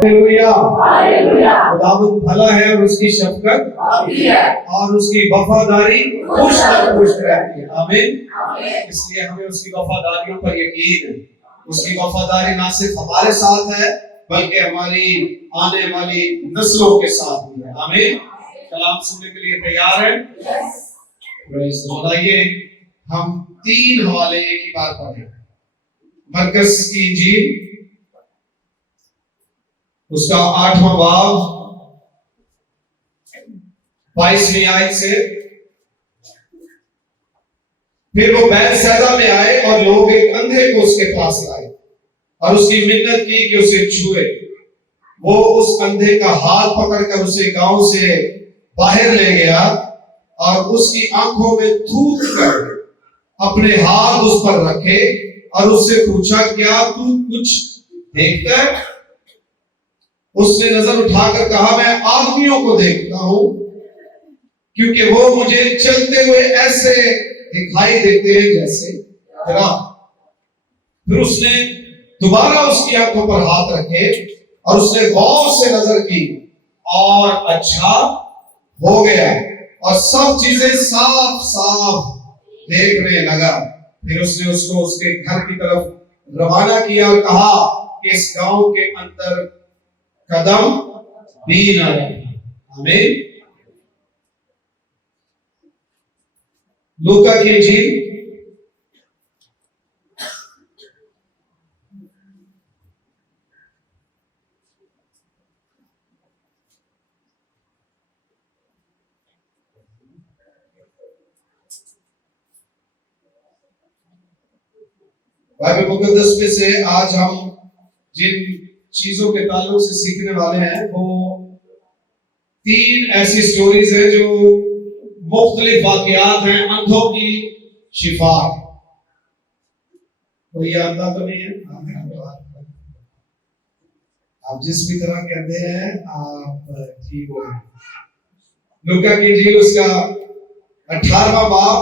Hallelujah. खुदावंद भला है और उसकी शफकत अभी है और उसकी वफादारी पुष्ट तक पुष्ट रहती है। आमीन। इसलिए हमें उसकी वफादारियों पर यकीन है। उसकी वफादारी ना सिर्फ हमारे साथ है बल्कि हमारी आने वाली नस्लों के साथ भी है। आमीन। कलाम सुनने के लिए तैयार है? बताइए, हम 3 हवाले एक ही बार पढ़े। मरकस की इंजील उसका 8वां बाब 22वीं आयत से। फिर वो बैतसैदा में आए और लोग एक अंधे को उसके पास लाए और उसकी मिन्नत की कि उसे छुए। वो उस अंधे का हाथ पकड़कर उसे गांव से बाहर ले गया और उसकी आंखों में थूक कर अपने हाथ उस पर रखे और उससे पूछा, क्या तू कुछ देखता है? उसने नजर उठाकर कहा, मैं आदमियों को देखता हूं, क्योंकि वो मुझे चलते हुए ऐसे दिखाई देते हैं जैसे रात। फिर उसने दोबारा उसकी आंखों पर हाथ रखे और उसने गौर से नजर की और अच्छा हो गया और सब चीजें साफ साफ देखने लगा। फिर उसने उसको उसके घर की तरफ रवाना किया और कहा कि इस गांव के अंदर कदम भी न रहे। आमीन। लूका की इंजील बाइबल मुकद्दस में से आज हम जिन चीजों के ताल्लुक से सीखने वाले हैं वो 3 ऐसी स्टोरीज हैं जो मुख्तलिफ वाकयात हैं। अंधों की शिफा। कोई अंधा तो नहीं है? आप जिस भी तरह के अंधे हैं आप ठीक हो। लूका की इंजील उसका 18वां बाब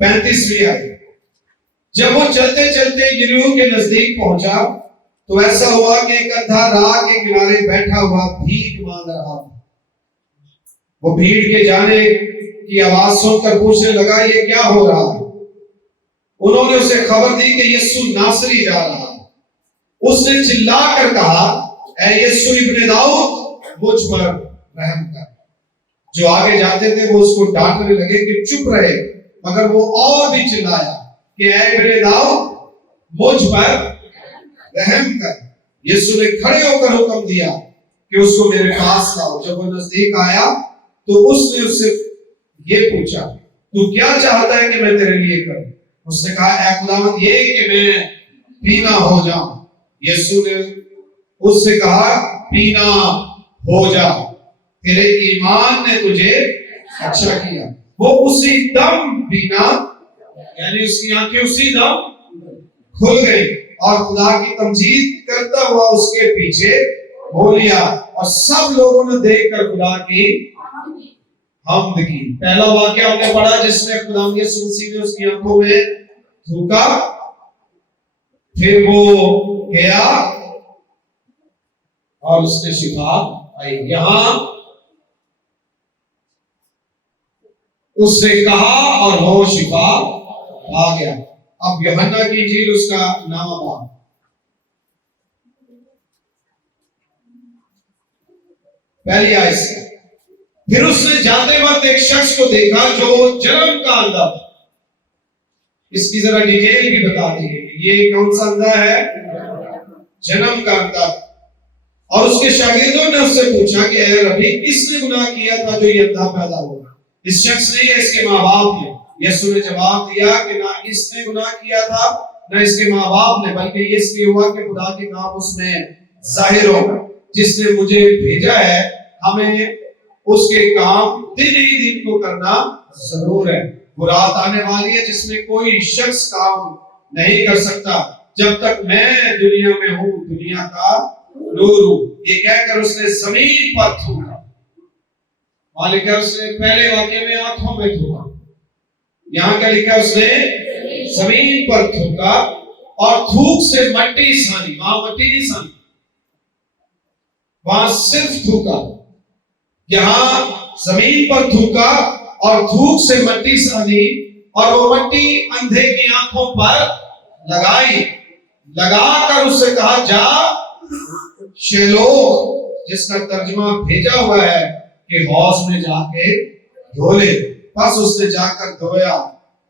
35वीं आयत। जब वो चलते चलते यरीहो के नजदीक पहुंचा तो ऐसा हुआ कि एक अंधा राह के किनारे बैठा हुआ भीख मांग रहा था। वो भीड़ के जाने की आवाज सुनकर पूछने लगा, ये क्या हो रहा है? उन्होंने उसे खबर दी कि यीशु नासरी जा रहा है। उसने चिल्लाकर कहा, ऐ यीशु इब्ने दाऊद, मुझ पर रहम कर। जो आगे जाते थे वो उसको डांटने लगे कि चुप रहे, मगर वो और भी चिल्लाया कि ऐ इब्ने दाऊद, मुझ पर रहम कर। यीशु ने खड़े होकर हुक्म दिया कि उसको मेरे पास लाओ। जब वो नजदीक आया तो उसने उससे ये पूछा, तू क्या चाहता है कि मैं तेरे लिए करूं? उसने कहा, ऐ खुदावंद, ये कि मैं बीना हो जाऊं। यीशु ने उससे कहा, बीना हो जा, तेरे ईमान ने तुझे अच्छा किया। वो उसी दम बीना, यानी उसकी आंखें उसी दम खुल गई और खुदा की तमजीद करता हुआ उसके पीछे हो लिया और सब लोगों ने देखकर खुदा की हमद की। पहला वाक्य हमने पढ़ा जिसमें खुदा यीशु मसीह ने उसकी आंखों में थूका, फिर वो गया और उसने शिफा आई। यहां उससे कहा और वो शिफा आ गया। अब यूहन्ना की इंजील उसका 9वां बाब पहली आयत से। फिर उसने जाते वक्त एक शख्स को देखा जो जन्म का अंधा था। इसकी जरा डिटेल भी बता दीजिए, ये कौन सा अंधा है? जन्म का अंधा। और उसके शागिर्दों ने उससे पूछा कि ऐ रबी, किसने गुनाह किया था जो ये अंधा पैदा हुआ? इस शख्स ने या इसके माँ बाप ने? यीशु ने जवाब दिया कि ना इसने गुनाह किया था ना इसके माँ बाप ने, बल्कि ये इसलिए हुआ कि खुदा के काम उसमें जाहिर होगा। जिसने मुझे भेजा है, हमें उसके काम दिन ही दिन को करना जरूर है। वो रात आने वाली है जिसमें कोई शख्स काम नहीं कर सकता जब तक मैं दुनिया में हूं, दुनिया का नूर हूं। ये कहकर उसने जमीन पर थूका। मालिक उसने पहले वाक्य में आंखों में थूका, यहां क्या लिखा? उसने जमीन पर थूका और थूक से मट्टी सानी। वहां मट्टी नहीं सानी, वहां सिर्फ थूका, यहां जमीन पर थूका और थूक से मट्टी सानी और वो मट्टी अंधे की आंखों पर लगाई, लगाकर उससे कहा जा शेलो, जिसका तर्जुमा भेजा हुआ है कि हौज में जाके धो ले। बस उसने जाकर धोया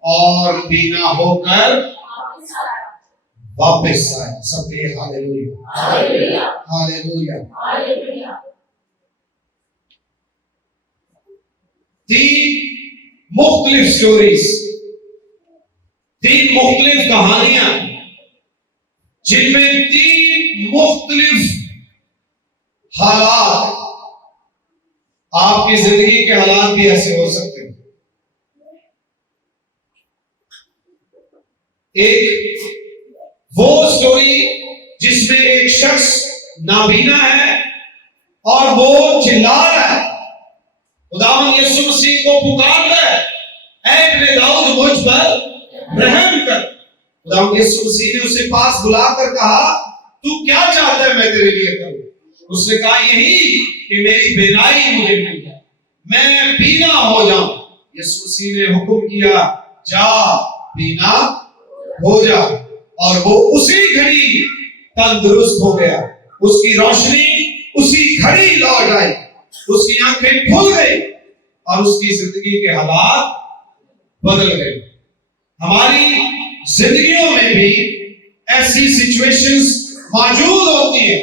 और बीना होकर वापस आया। सब ये हालेलुया हालेलुया हालेलुया। तीन मुख्तलिफ स्टोरीज, तीन मुख्तलिफ कहानियां, जिनमें तीन मुख्तलिफ हालात, आपकी जिंदगी के हालात भी ऐसे हो सकते हैं। एक वो स्टोरी जिसमें एक शख्स नाबीना है और वो चिल्ला रहा है, खुदावंद यीशु मसीह को पुकार रहा है, ऐ इब्ने दाऊद मुझ पर रहम कर। खुदावंद यीशु मसीह ने उसे पास बुलाकर कहा, तू क्या चाहता है मैं तेरे लिए करूं? उसने कहा, यही कि मेरी बीनाई मुझे मिल जाए, मैं बीना हो जाऊं। यीशु मसीह ने हुक्म किया, जा बीना हो जा, और वो उसी घड़ी तंदुरुस्त हो गया। उसकी रोशनी उसी घड़ी लौट आई, उसकी आंखें खुल गई और उसकी जिंदगी के हालात बदल गए। हमारी जिंदगियों में भी ऐसी सिचुएशंस मौजूद होती हैं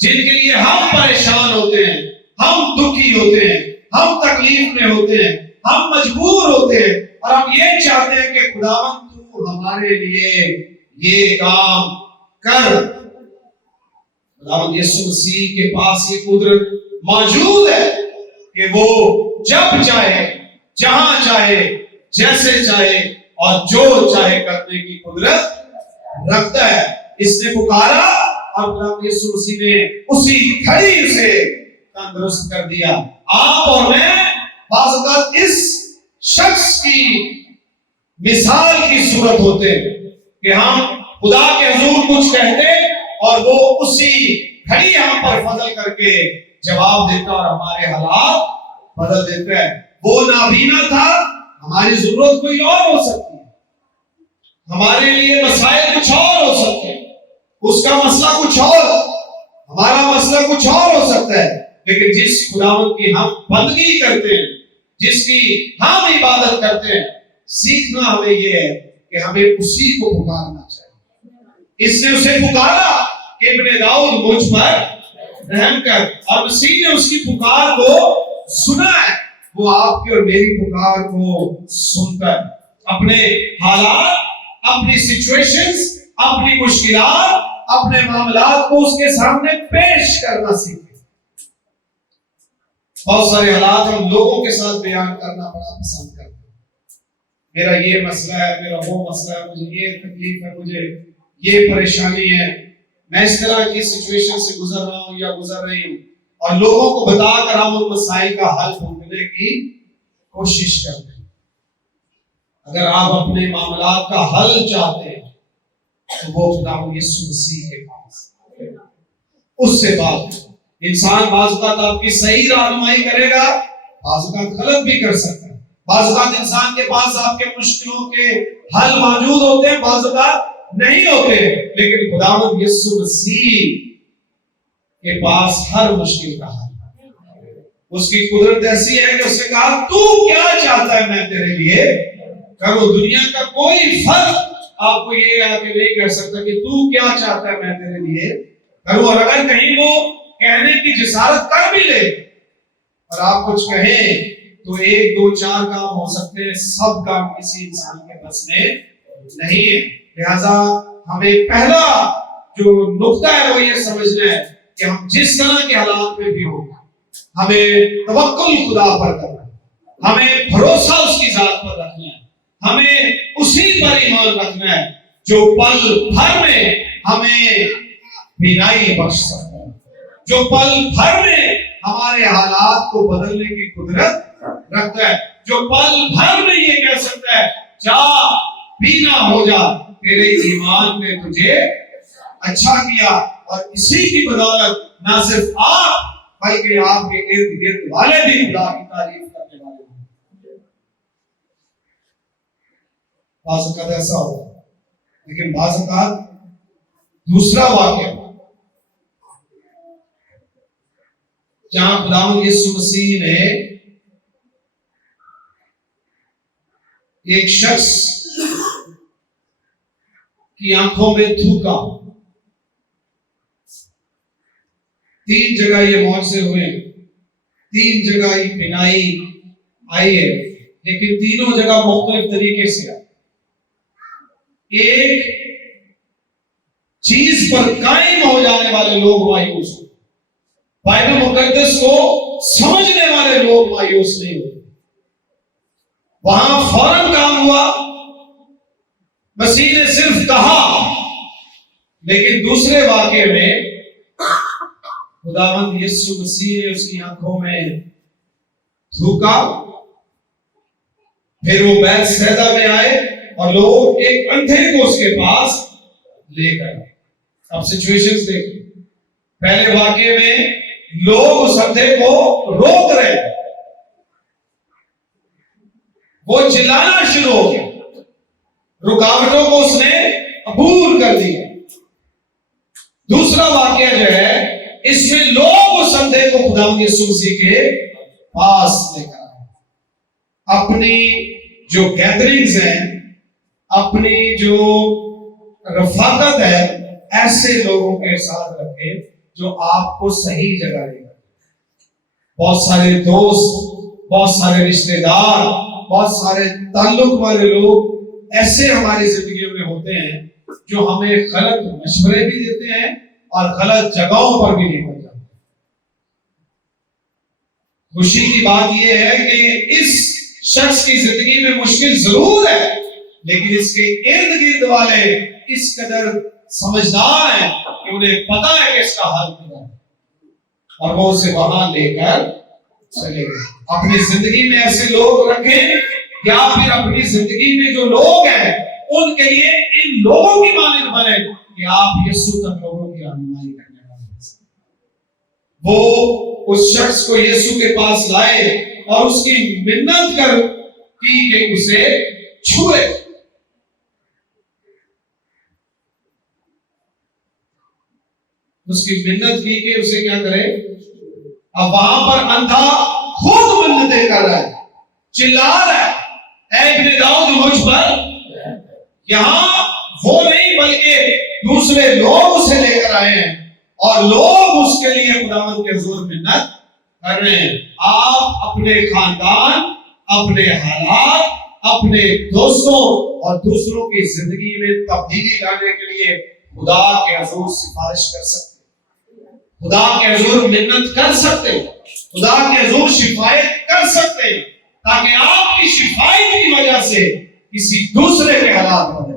जिनके लिए हम परेशान होते हैं, हम दुखी होते हैं, हम तकलीफ में होते हैं, हम मजबूर होते हैं और हम ये चाहते हैं कि खुदावंद तू हमारे लिए ये काम कर। खुदावंद यीशु मसीह के पास ये कुदरत मौजूद है कि वो जब चाहे, जहां चाहे, जैसे चाहे और जो चाहे करने की कुदरत रखता है। इसने पुकारा और खुदावंद यीशु मसीह ने उसी घड़ी उसे तंदुरुस्त कर दिया। आप और मैं बाज़ औक़ात इस शख्स की मिसाल की सूरत होते हैं कि हम खुदा के हुजूर कुछ कहते और वो उसी घड़ी हम पर फजल करके जवाब देता और हमारे हालात बदल देता है। वो नाबीना था, हमारी जरूरत कोई और हो सकती है, हमारे लिए मसाइल कुछ और हो सकते हैं, उसका मसला कुछ और, हमारा मसला कुछ और हो सकता है। लेकिन जिस खुदावंद की हम बंदगी करते हैं, जिसकी हम इबादत करते हैं, सीखना हमें यह है कि हमें उसी को पुकारना चाहिए। इसने उसे पुकारा कि इब्ने दाऊद मुझ पर रहम कर, और मसीह ने उसकी पुकार को सुना है। वो आपकी और मेरी पुकार को सुनकर अपने हालात, अपनी सिचुएशंस, अपनी मुश्किलात, अपने मामलात को उसके सामने पेश करना सीखे। बहुत सारे हालात हम लोगों के साथ बयान करना बड़ा पसंद करते हैं। मेरा ये मसला है, मेरा वो मसला है, मुझे ये तकलीफ है, मुझे ये परेशानी है, मैं इस तरह की सिचुएशन से गुजर रहा हूं या गुजर रही हूं, और लोगों को बताकर हम उन मसाइल का हल ढूंढने की कोशिश करते हैं। अगर आप अपने मामलात का हल चाहते हैं तो वो खुदावंद यीशु मसीह के पास, उससे बात करें। इंसान बाज़ औक़ात आपकी सही रहनुमाई करेगा, बाज़ औक़ात गलत भी कर सकता है। बाज़ औक़ात इंसान के पास आपके मुश्किलों के हल मौजूद होते हैं, बाज़ औक़ात नहीं होते, लेकिन खुदावंद यीशु मसीह के पास हर मुश्किल का हल है। उसकी कुदरत ऐसी है कि उसने कहा, तू क्या चाहता है मैं तेरे लिए करूं। दुनिया का कोई फर्क आपको ये आके नहीं कर सकता कि तू क्या चाहता है मैं तेरे लिए करूं। और अगर कहीं वो कहने की जिसारत कर भी ले और आप कुछ कहें तो 1 2 4 काम हो सकते हैं, सब काम किसी इंसान के बस में नहीं है। लिहाजा हमें पहला जो नुक्ता है वो ये समझना है कि हम जिस तरह के हालात में भी हो, हमें तवक्कुल खुदा पर करना है, हमें भरोसा उसकी जात पर रखना है, हमें उसी पर ईमान रखना है जो पल भर में हमें बीनाई बख्श सकता है, जो पल भर में हमारे हालात को बदलने की कुदरत रखता है, जो पल भर में ये कह सकता है, जा बीना हो जा, तेरे ईमान ने तुझे अच्छा किया। और इसी की बदौलत ना सिर्फ आप बल्कि आपके इर्द गिर्द वाले भी खुदा की तारीफ करने वाले हैं। बाज़ औक़ात ऐसा होता है, लेकिन बाज़ औक़ात दूसरा वाक़या जहां खुदावंद यीशु मसीह ने एक शख्स की आंखों में थूका। 3 जगह ये मुआवजे हुए, 3 जगह ये पिनाई आई है, लेकिन तीनों जगह मुख्तलिफ तरीके से आई। एक चीज पर कायम हो जाने वाले लोग मायूस, बाइबल मुकद्दस को समझने वाले लोग मायूस नहीं हुए। वहां फौरन काम हुआ, मसीह ने सिर्फ कहा, लेकिन दूसरे वाक्य में खुदावंद यीशु मसीह ने उसकी आंखों में थूका। फिर वो बैतसैदा में आए और लोग एक अंधे को उसके पास लेकर आए। अब सिचुएशंस देखिए, पहले वाक्य में लोग उस अंधे को रोक रहे हैं, वो चिल्लाना शुरू हो गया, रुकावटों को उसने अबूर कर दिया। दूसरा वाक्य जो है, इसमें लोग उस अंधे को खुदावंद यीशु मसीह के पास लेकर आए। अपनी जो गैदरिंग्स हैं, अपनी जो रफाकत है, ऐसे लोगों के साथ रखें जो आपको सही जगह लेकर। बहुत सारे दोस्त, बहुत सारे रिश्तेदार, बहुत सारे ताल्लुक वाले लोग ऐसे हमारी जिंदगी में होते हैं जो हमें गलत मशवरे भी देते हैं और गलत जगहों पर भी लेकर जाते हैं। खुशी की बात यह है कि इस शख्स की जिंदगी में मुश्किल जरूर है, लेकिन इसके इर्द गिर्द वाले इस कदर समझदार हैं कि उन्हें पता है कि इसका हाल क्या है, और वो उसे वहां लेकर चले गए। अपनी जिंदगी में ऐसे लोग रखें, या फिर अपनी जिंदगी में जो लोग हैं उनके लिए इन लोगों की मानद बने कि आप यीशु तक लोगों की रहनुमाई करने वाले। वो उस शख्स को यीशु के पास लाए और उसकी मिन्नत कर की कि उसे छुए। उसकी मिन्नत की कि उसे क्या करे। अब वहां पर अंधा खुद मिन्नतें कर रहा है, चिल्ला रहा है, ऐ इब्ने दाऊद मुझ पर। यहां वो नहीं बल्कि दूसरे लोग उसे लेकर आए हैं और लोग उसके लिए खुदावंद के हुजूर मिन्नत कर रहे हैं। आप अपने खानदान, अपने हालात, अपने दोस्तों और दूसरों की जिंदगी में तब्दीली लाने के लिए खुदा के हुजूर सिफारिश कर सकते, खुदा के हुजूर मिन्नत कर सकते, खुदा के हुजूर शिफायत कर सकते, ताकि आपकी शिफायत की वजह से किसी दूसरे के हालात बदले।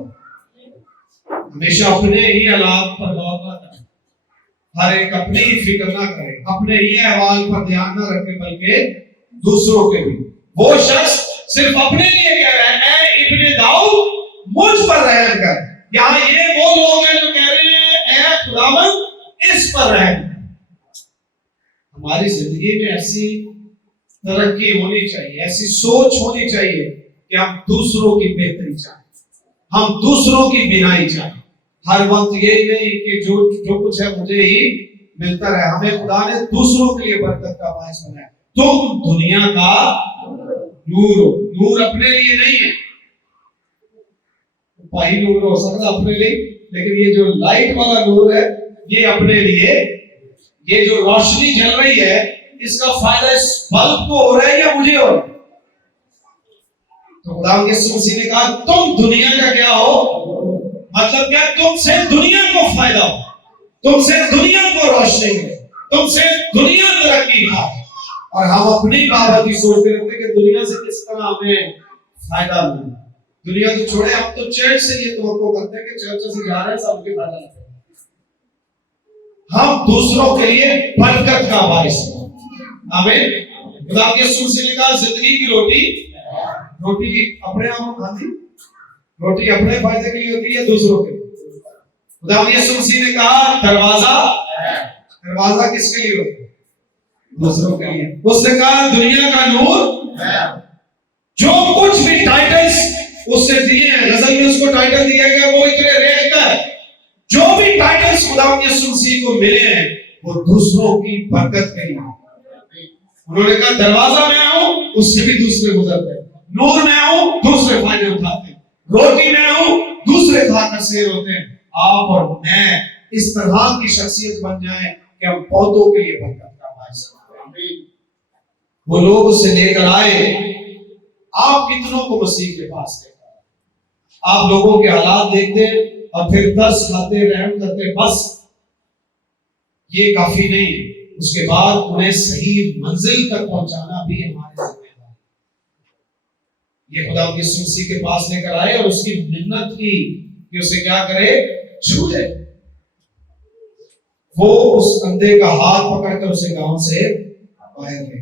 हमेशा अपने ही हालात पर गौर न करें, हर एक अपनी ही फिक्र ना करे, अपने ही अहवाल पर ध्यान न रखे, बल्कि दूसरों के भी। वो शख्स सिर्फ अपने लिए कह रहा है, ऐ इब्ने दाऊद मुझ पर रहम कर। यहाँ ये वो लोग हैं जो कह रहे हैं, ऐ खुदावंद इस पर रहम। हमारी जिंदगी में ऐसी तरक्की होनी चाहिए, ऐसी सोच होनी चाहिए कि हम दूसरों की बेहतरी चाहें, हम दूसरों की बिनाई चाहें। हर वक्त यही नहीं कि जो कुछ है मुझे ही मिलता रहे। हमें खुदा ने दूसरों के लिए बरकत का बायस बनाया। तुम दुनिया का नूर हो। नूर अपने लिए नहीं है, भाई नूर हो सकता अपने लिए, लेकिन ये जो लाइट वाला नूर है ये अपने लिए। ये जो रोशनी जल रही है इसका फायदा इस बल्ब को हो रहा है या मुझे हो रहा है? तो खुदा के मसीह ने कहा तुम दुनिया का क्या हो, मतलब क्या, तुमसे दुनिया को फायदा हो, तुमसे दुनिया को रोशनी मिले, तुमसे दुनिया तरक्की पाए। और हम अपनी बाबत ही सोचते रहते हैं कि दुनिया से किस तरह हमें फायदा मिले। दुनिया को छोड़े, हम तो चर्च से ये तवक्को करते हैं कि चर्च से जा रहे हैं सबके फायदा लगता है। हम दूसरों के लिए बरकत का बारिश। आमीन। खुदा के मसीह ने कहा जिंदगी की रोटी अपने आप खाती, रोटी अपने फायदे के लिए होती है, दूसरों के लिए। खुदावंद यीशु मसीह ने कहा दरवाजा, दरवाजा किसके लिए होता है? दूसरों के लिए। उसने कहा दुनिया का नूर। जो कुछ भी टाइटल्स उससे दिए हैं, गजल में उसको टाइटल दिया गया, वो इतने रेयर है। जो भी टाइटल्स खुदावंद यीशु मसीह को मिले हैं वो दूसरों की बरकत के लिए। उन्होंने कहा दरवाजा में आऊं, उससे भी दूसरे गुजरते हैं, नूर में आऊं, दूसरे फायदे उठाते हैं, रोटी में आऊं, दूसरे खाकर शेर होते हैं। आप और मैं इस तरह की शख्सियत बन जाएं कि हम पौधों के लिए बरकत का बायस बनें। वो लोग उसे लेकर आए। आप कितनों को मसीह के पास लेकर आए? आप लोगों के हालात देखते और फिर तरस खाते, रहम करते, बस ये काफी नहीं है। उसके बाद उन्हें सही मंजिल तक पहुंचाना भी हमारे जिम्मेदारी। ये खुदा यीशु मसीह के पास लेकर आए और उसकी मिन्नत की कि उसे क्या करे, छू ले। वो उस अंधे का हाथ पकड़कर उसे गांव से बाहर ले।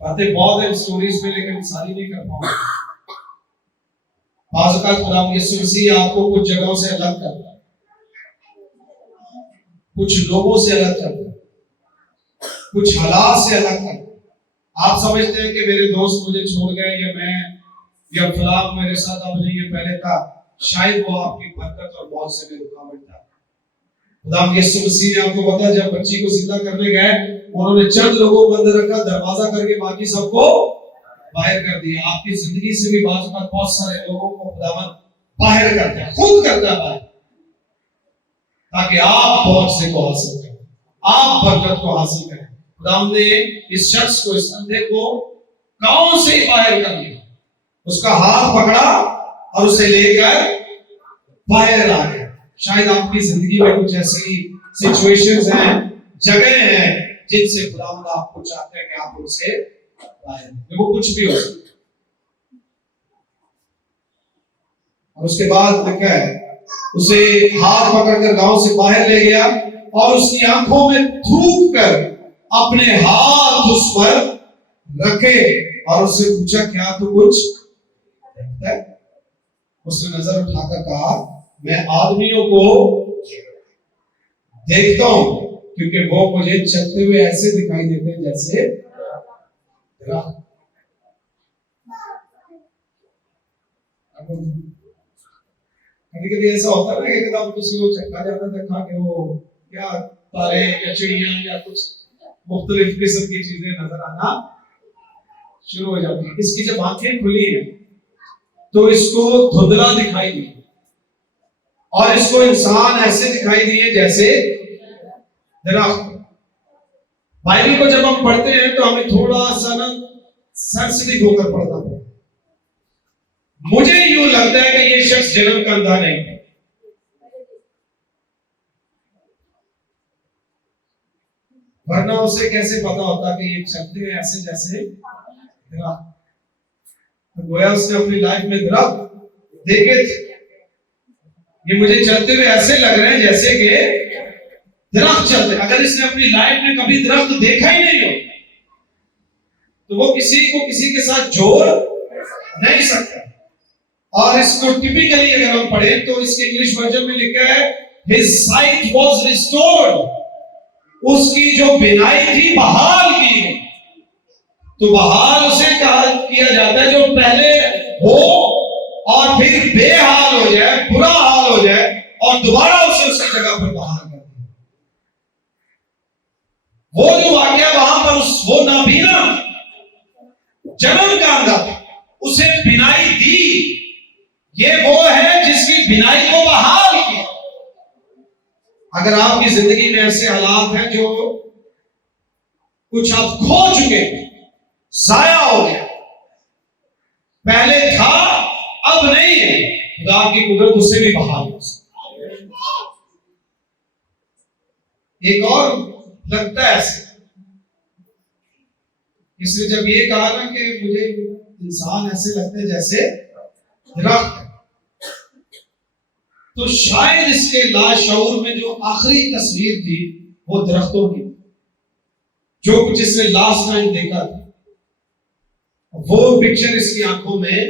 बातें बहुत है स्टोरीज में, लेकिन सारी नहीं कर पाऊंगा। खुदा यीशु मसीह आपको कुछ जगहों से अलग करता है, कुछ लोगों से अलग करता है, कुछ हालात से अलग करता है। आप समझते हैं कि मेरे दोस्त मुझे छोड़ गए या मैं या फलां मेरे साथ अब नहीं है, पहले था। शायद वो आपकी बरकत और बहुत से में रुकावट था। खुदा यीशु मसीह ने आपको पता, जब बच्ची को जिंदा करने गए, उन्होंने चंद लोगों को अंदर रखा, दरवाजा करके बाकी सबको बाहर कर दिया। आपकी जिंदगी से भी बहुत सारे लोगों को खुदावंद बाहर करता है, खुद करता है बाहर, ताकि आप बहुत से को हासिल करें, आप बरकत को हासिल करें। खुदावंद ने इस शख्स को, इस अंधे को गांव से ही बाहर कर दिया, उसका हाथ पकड़ा और उसे लेकर बाहर आ गया। शायद आपकी जिंदगी में कुछ ऐसी सिचुएशंस हैं, जगह हैं, जिनसे खुदावंद आपको चाहते हैं कि आप उनसे बाहर, वो कुछ भी हो सकता है। और उसके बाद लिखा है, उसे हाथ पकड़कर गांव से बाहर ले गया और उसकी आंखों में थूक कर अपने हाथ उस पर रखे और उससे पूछा, क्या तू कुछ देखता है? उसने नजर उठाकर कहा, मैं आदमियों को देखता हूं, क्योंकि वो मुझे चलते हुए ऐसे दिखाई देते हैं जैसे कभी-कभी ऐसा होता है ना कि एकदम किसी को चक्का जाता देखा कि वो क्या तारे या चिड़िया या कुछ मुख्तलिफ किस्म की चीजें नजर आना शुरू हो जाती है। इसकी जब आंखें खुली है तो इसको धुंधला दिखाई दी और इसको इंसान ऐसे दिखाई दिए जैसे दरख्त। बाइबल को जब हम पढ़ते हैं तो हमें थोड़ा सा ना सेंसिटिव होकर पढ़ना पड़ता है। मुझे यूं लगता है कि ये शख्स जन्म का अंधा नहीं है, वरना उसे कैसे पता होता कि ये चलते हैं ऐसे जैसे दरख्त। तो गोया उसने अपनी लाइफ में दरख्त देखे थे, ये मुझे चलते हुए ऐसे लग रहे हैं जैसे कि दरख्त चलते। अगर इसने अपनी लाइफ में कभी दरख्त देखा ही नहीं हो तो वो किसी को किसी के साथ जोड़ नहीं सकता। और इसको टिपिकली अगर हम पढ़ें तो इसके इंग्लिश वर्जन में लिखा है, his sight was restored, उसकी जो बिनाई थी बहाल की गई। तो बहाल उसे कहा किया जाता है जो पहले हो और फिर बेहाल हो जाए, बुरा हाल हो जाए और दोबारा उसे उसकी जगह पर बहाल कर दिया। वो जो वाकया वहां पर वो नाबीना जन्म का अंधा था, उसे बिनाई दी। ये वो है जिसकी बिनाई को बहाल किया। अगर आपकी जिंदगी में ऐसे हालात हैं जो कुछ आप खो चुके, जाया हो गया, पहले था अब नहीं है, खुदा की कुदरत उससे भी बहाल हो सकती। एक और लगता है ऐसे, इसने जब ये कहा ना कि मुझे इंसान ऐसे लगते हैं जैसे दरख्त, तो शायद इसके लाशऊर में जो आखिरी तस्वीर थी वो दरख्तों की, जो कुछ इसने लास्ट टाइम देखा था वो पिक्चर इसकी आंखों में,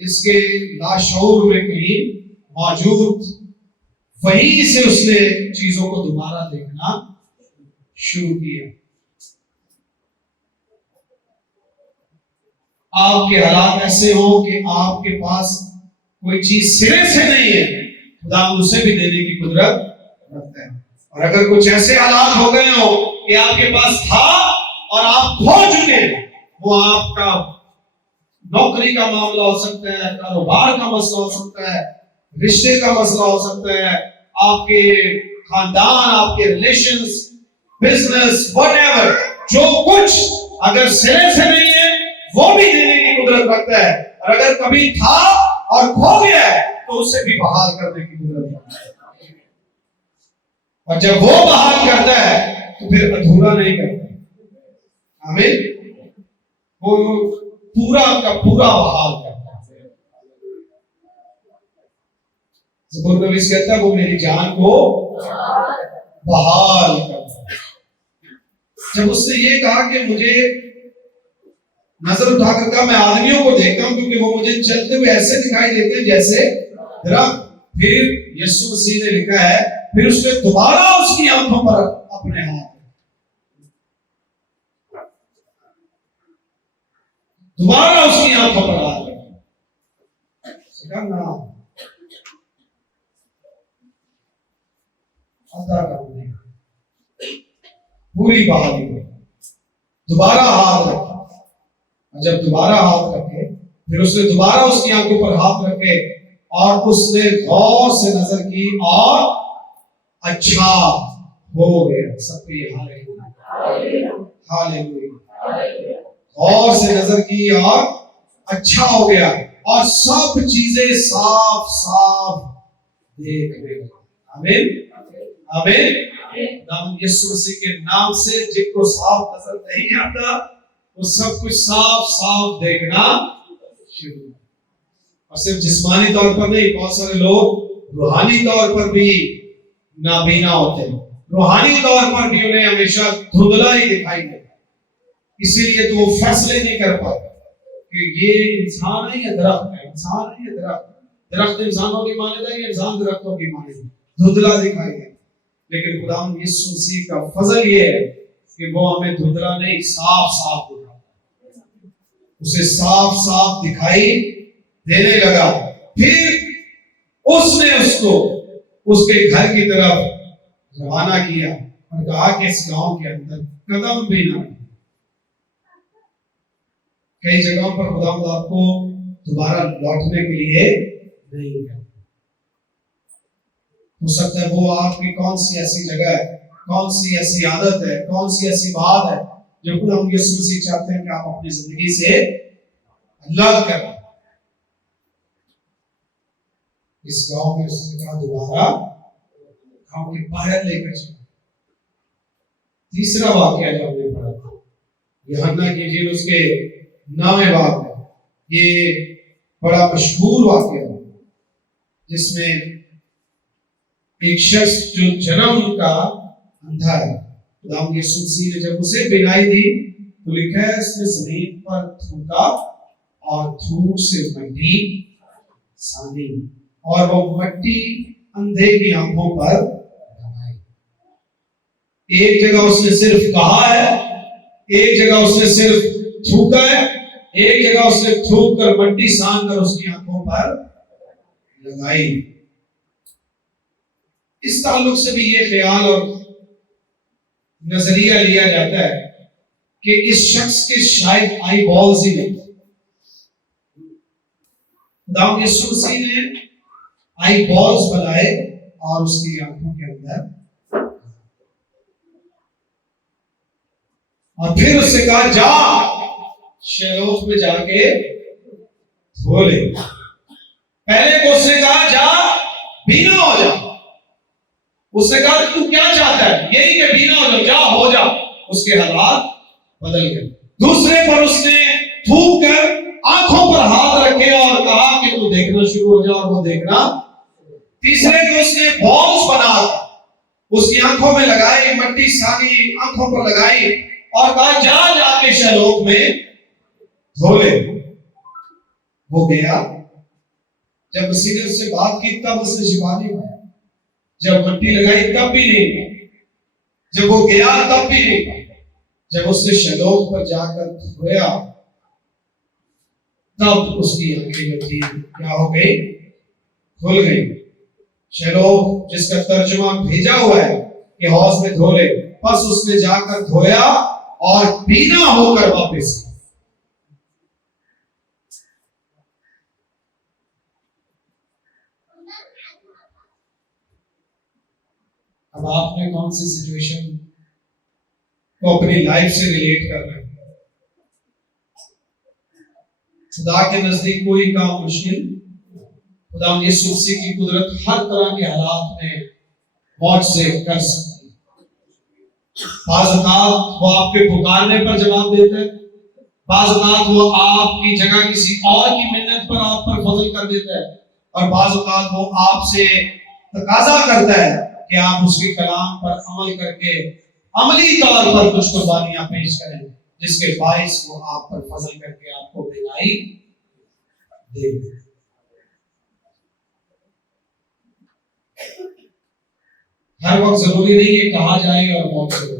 इसके लाशऊर में कहीं मौजूद, वहीं से उसने चीजों को दोबारा देखना शुरू किया। आपके हालात ऐसे हो कि आपके पास कोई चीज सिरे से नहीं है, खुदा उसे भी देने की कुदरत रखता है। और अगर कुछ ऐसे हालात हो गए हो कि आपके पास था और आप खो चुके, वो आपका नौकरी का मामला हो सकता है, कारोबार का मसला हो सकता है, रिश्ते का मसला हो सकता है, आपके खानदान, आपके रिलेशंस, बिजनेस, व्हाटएवर, जो कुछ अगर सिरे से नहीं है वो भी देने की कुदरत रखता है। और अगर कभी था और खो गया है तो उसे भी बहाल करने की कुदरत रखता है। और जब वो बहाल करता है तो फिर अधूरा नहीं करता। आमीन। वो पूरा का पूरा बहाल करता है। ज़बूर नबी कहता है वो मेरी जान को बहाल करता है। जब उसने ये कहा कि मुझे नजर उठाकर कहा, मैं आदमियों को देखता हूं क्योंकि वो मुझे चलते हुए ऐसे दिखाई देते हैं जैसे दरख्त। फिर यीशु मसीह ने लिखा है, फिर उसने दोबारा उसकी आंखों पर अपने हाथ, दोबारा उसकी आंखों पर हाथ रखा ना, अदा करने पूरी बहाली में दोबारा हाथ रखा। और जब दोबारा हाथ रखे, फिर उसने दोबारा उसकी आंखों पर हाथ रखे और उसने गौर से नजर की और अच्छा हो गया। सबके हालेलुया, हालेलुया। गौर से नजर की और अच्छा हो गया और सब चीजें साफ साफ देखने लगा। आमीन, आमीन। नाम यीशु मसीह के नाम से जिनको साफ नजर नहीं आता वो सब कुछ साफ साफ देखना शुरू। और सिर्फ जिस्मानी तौर पर नहीं, बहुत सारे लोग रूहानी तौर पर भी नाबीना होते हैं। रूहानी तौर पर भी उन्हें हमेशा धुंधला ही दिखाई देता, इसीलिए तो वो फैसले नहीं कर पाते कि ये इंसान है या दरख्त है, इंसान है या दरख्त। दरख्त इंसानों की मानेगा या इंसान दरख्तों की मानेगा, धुंधला दिखाई देता। लेकिन खुदा यीशु मसीह का फजल ये है कि वो हमें धुंधला नहीं, साफ साफ दिखाता है। उसे साफ साफ दिखाई देने लगा। फिर उसने उसको उसके घर की तरफ रवाना किया और कहा कि इस गांव के अंदर कदम भी ना। कई जगहों पर खुदा आपको दोबारा लौटने के लिए नहीं कहता। हो सकता है वो आपकी कौन सी ऐसी जगह है, कौन सी ऐसी आदत है, कौन सी ऐसी बात है जो खुदा यीशु मसीह चाहते हैं कि आप अपनी जिंदगी से अलग करें। इस गांव में उसने कहा दोबारा गांव के बाहर लेकर चलो। तीसरा वाक्य जो हमने पढ़ा था यूहन्ना की इंजील उसके 9वें बाब में, ये बड़ा मशहूर वाक्य है जिसमें एक शख्स जो जन्म का अंधा है, खुदाम यीशु मसीह ने जब उसे बिनाई दी तो लिखा है उसने जमीन पर थूका और थूक से मिट्टी सानी और वो मिट्टी अंधे की आंखों पर लगाई। एक जगह उसने सिर्फ कहा है, एक जगह उसने सिर्फ थूका है, एक जगह उसने थूक कर मिट्टी सान कर उसकी आंखों पर लगाई। इस ताल्लुक से भी ये ख्याल और नजरिया लिया जाता है कि इस शख्स के शायद आई बॉल्स ही नहीं। खुदावंद यीशु मसीह ने आई बॉल्स बनाए और उसकी आंखों के अंदर और फिर उससे कहा जा शैलोत में जाके धो ले। पहले को उसने कहा जा बीना हो जा। उसने कहा तू क्या चाहता है, यही कि बीना हो जा, जा हो जा। उसके हालात बदल गए। दूसरे पर उसने थूक कर आंखों पर हाथ रखे और कहा कि तू देखना शुरू हो जा और वो देखना। तीसरे को उसने बॉल्स बना उसकी आंखों में लगाई, मिट्टी सानी आंखों पर लगाई और कहा जा जाके शैलोत में धो ले। वो गया जब मसीह ने उससे बात की तब उसने छिपा नहीं पाया, जब मट्टी लगाई तब भी नहीं पाया, जब वो गया तब भी नहीं पाया, जब उसने शलोक पर जाकर धोया तब उसकी आंखें जो थी क्या हो गई, खुल गई। शलोक जिसका तर्जुमा भेजा हुआ है कि हौज में धो ले, बस उसने जाकर धोया और पीना होकर वापस। अब आपने कौन सी सिचुएशन को अपनी लाइफ से रिलेट करना है? खुदा के नजदीक कोई काम मुश्किल, खुदा यीशु मसीह की कुदरत हर तरह के हालात में मौज से कर सकती है। बाज़ औक़ात वो आपके पुकारने पर जवाब देता है, बाज़ औक़ात वो आपकी जगह किसी और की मिन्नत पर आप पर फजल कर देता है, और बाज़ औक़ात वो आपसे तकाजा करता है कि आप उसके कलाम पर अमल करके अमली तौर पर कुछ कुर्बानियां पेश करें, जिसके बाइस वो आप पर फजल करके आपको भलाई दे। हर वक्त जरूरी नहीं है कहा जाए और मौत से हो,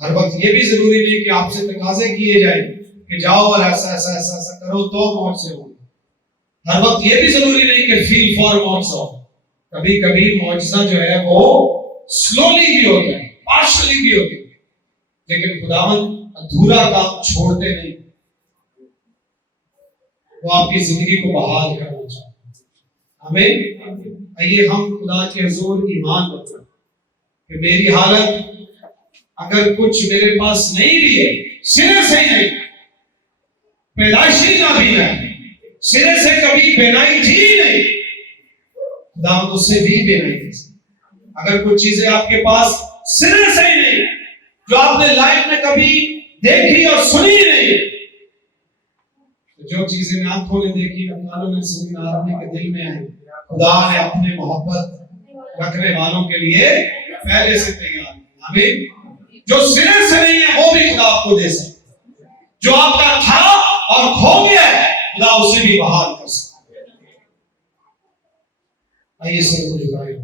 हर वक्त ये भी जरूरी नहीं कि आपसे तकाजे किए जाए कि जाओ और ऐसा ऐसा ऐसा ऐसा करो तो मौत से हो। हर वक्त ये भी जरूरी नहीं कि फील फॉर मौत हो। कभी कभी मौजज़ा जो है वो स्लोली भी होता है, पार्शली भी होता है, लेकिन खुदावन अधूरा काम छोड़ते नहीं, वो आपकी जिंदगी को बहाल करना चाहते हैं। हमें आइए हम खुदा के हुजूर ईमान रखें कि मेरी हालत अगर कुछ मेरे पास नहीं भी है, सिरे से ही नहीं, पैदाइशी ना भी है, सिरे से कभी बेनाई थी नहीं, खुदा उससे भी बेनाई थी। अगर कुछ चीजें आपके पास सिरे से ही नहीं, जो आपने लाइफ में कभी देखी और सुनी नहीं, तो जो चीजें ना आंखों ने देखी, ना कानों ने सुनी, ना आदमी के दिल में आई, खुदा ने अपने मोहब्बत रखने वालों के लिए पहले से तैयार किया। आमीन। जो सिरे से नहीं है वो भी खुदा आपको दे सकता है, जो आपका था और खो गया है खुदा उसे भी बहाल कर सकता है। आइए सिर को झुकाएं।